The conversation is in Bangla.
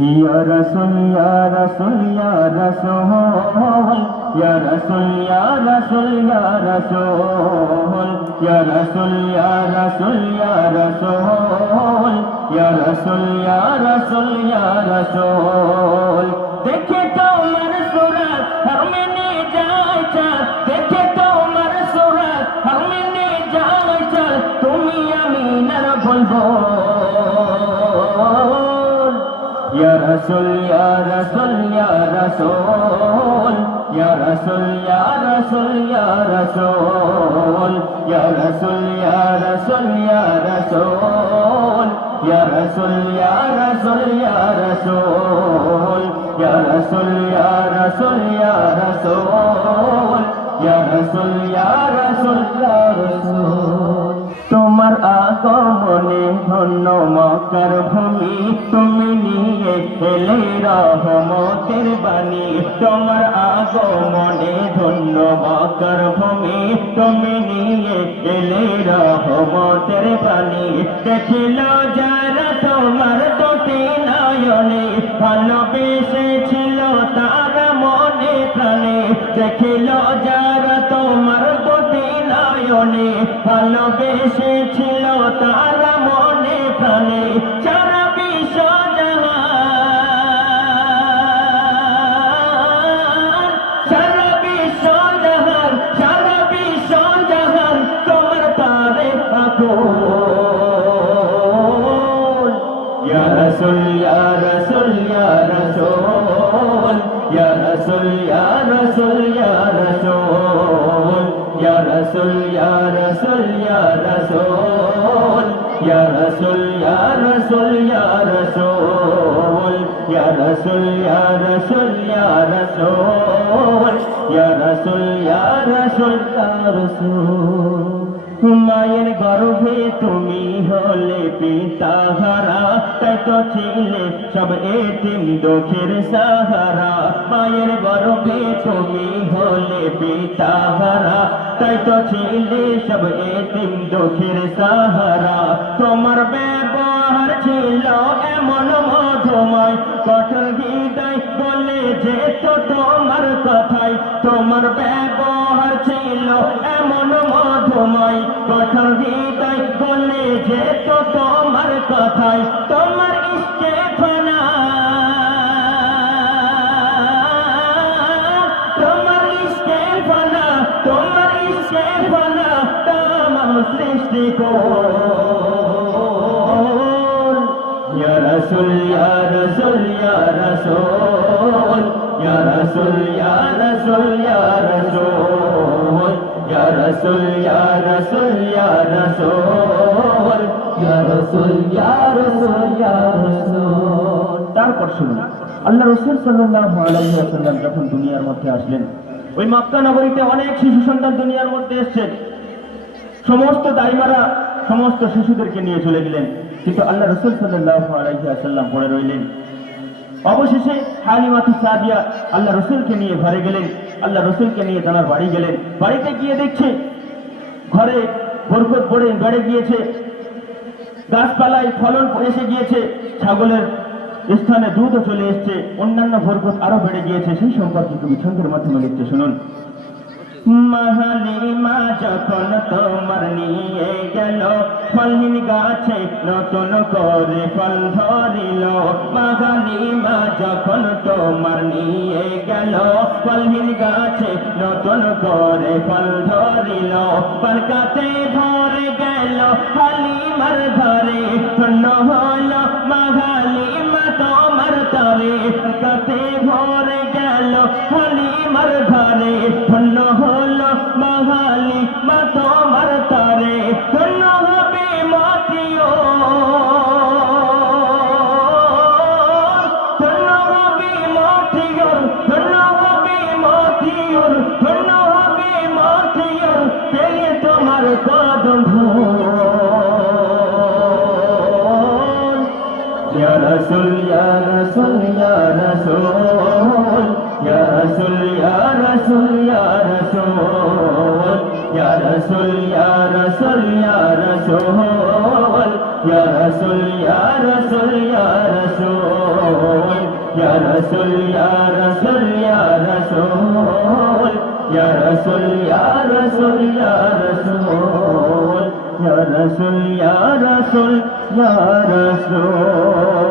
Ya Rasul, Ya Rasul, Ya Rasul, Ya Rasul, Ya Rasul, Ya Rasul, Ya Rasul, Ya Rasul, Ya Rasul, Ya Rasul, Ya Rasul, Ya Rasul. দেখে তোমার সুরত হারমিনে যায় চাঁদ, দেখে তোমার সুরত হারমিনে যায় চাঁদ, তুমি আমি না বলবো Ya Rasul, Ya Rasul, Ya Rasul, Ya Rasul, Ya Rasul, Ya Rasul, Ya Rasul, Ya Rasul, Ya Rasul, Ya Rasul, Ya Rasul, Ya Rasul, Ya Rasul, Ya Rasul, Ya Rasul, Ya Rasul, Ya Rasul, Ya Rasul. তোমার আগমনে ধন্য মক্কার ভূমি, তুমি নিয়ে এলে রহমতের বাণী। তোমার আগমনে ধন্য মক্কার ভূমি, তুমি নিয়ে এলে রহমতের বাণী। দেখিল যারা তোমার দুটি নয়নে, ভালোবেসেছিল তারা মনে প্রাণে। দেখিল যারা তোমার দুটি নয়নে, ভালোবেসেছিল তারা মনে প্রাণে। সারা বিশ্ব জাহান, সারা বিশ্ব জাহান, সারা বিশ্ব জাহান তোমার তারে আকুল। Ya Rasul, Ya Rasul, Ya Rasul, Ya Rasul, Ya Rasul, Ya Rasul, Ya Rasul, Ya Rasul, Ya Rasul, Ya Rasul, Ya Rasul, Ya Rasul, Ya Rasul, Ya Rasul, Ya Rasul, Ya Rasul, Ya Rasul, Ya Rasul. মায়ের গর্ভে তুমি হলে পিতা হারা, তাই তো ছিলে সব এতিম দুঃখের সাহারা। মায়ের গর্ভে তুমি হলে পিতা হারা, তাই তো ছিলে সব এতিম দুঃখের সাহারা। তোমার ব্যবহার ছিল এমন মধুময়, কঠোর হৃদয় বলে যেত তোমার কথাই। তোমার ব্যবহার ছিল এমন মধুময়, কঠোর হৃদয় বলে যেত তোমার কথাই। তোমার ইশকে ফানা, তোমার ইশকে ফানা, তোমার ইশকে ফানা তামাম সৃষ্টি কোন। Ya Rasul, Ya Rasul, Ya Rasul, Ya Rasul, Ya Rasul, Ya Rasul, Ya Rasul, Ya Rasul, Ya Rasul, Ya Rasul, Ya Rasul, Ya Rasul. তারপর শুনুন, আল্লাহ রাসূল সাল্লাল্লাহু আলাইহি ওয়াসাল্লাম যখন দুনিয়ার মধ্যে আসলেন, ওই মক্কা নগরীতে অনেক শিশু সন্তান দুনিয়ার মধ্যে এসেছে। সমস্ত দাইমারা সমস্ত শিশুদেরকে নিয়ে চলে গেলেন, কিন্তু আল্লাহ রাসূল সাল্লাল্লাহু আলাইহি ওয়াসাল্লাম পড়ে রইলেন। অবশেষে হালিমাতুস সাদিয়া আল্লাহ রাসূলকে নিয়ে ঘরে গেলেন, আল্লাহ রাসূলকে নিয়ে তার বাড়ি গেলেন। বাড়িতে গিয়ে দেখছে ঘরে বরকত বেড়ে গিয়েছে, গাছপালায় ফলন এসে গিয়েছে, ছাগলের স্থানে দুধও চলে এসছে, অন্যান্য বরকত আরো বেড়ে গিয়েছে। সেই সম্পর্কে তুমি ছন্দের মাধ্যমে লিখতে শুনুন। মাহালিমা যখন তোমার নিয়ে গেল, ফলহীন গাছে নতুন করে ফল ধরিল। মাহালিমা যখন তোমার নিয়ে গেল, ফলহীন গাছে নতুন করে ফল ধরিল। বরকতে ভরে গেল হালিমার ঘরে, ধন্য হল মাহালিমা তোমার তরে। বরকতে ভরে গেল হালিমার ঘরে, ধন্য হল মাহালিমা তোমার তরে। ধন্য হবে মতিও, ধন্য হবে মতিও, ধন্য হবে মতিও, ধন্য হবে মতিও পেয়ে তোমার কদম ধূল। Ya Rasul, Ya Rasul, Ya Rasul, Ya Rasul, Ya Rasul, Ya Rasul, Ya Rasul, Ya Rasul, Ya Rasul, Ya Rasul, Ya Rasul, Ya Rasul. ইয়া রাসূল ইয়া রাসূল ইয়া রাসূল ইয়া রাসূল ইয়া রাসূল ইয়া রাসূল ইয়া রাসূল ইয়া রাসূল ইয়া রাসূল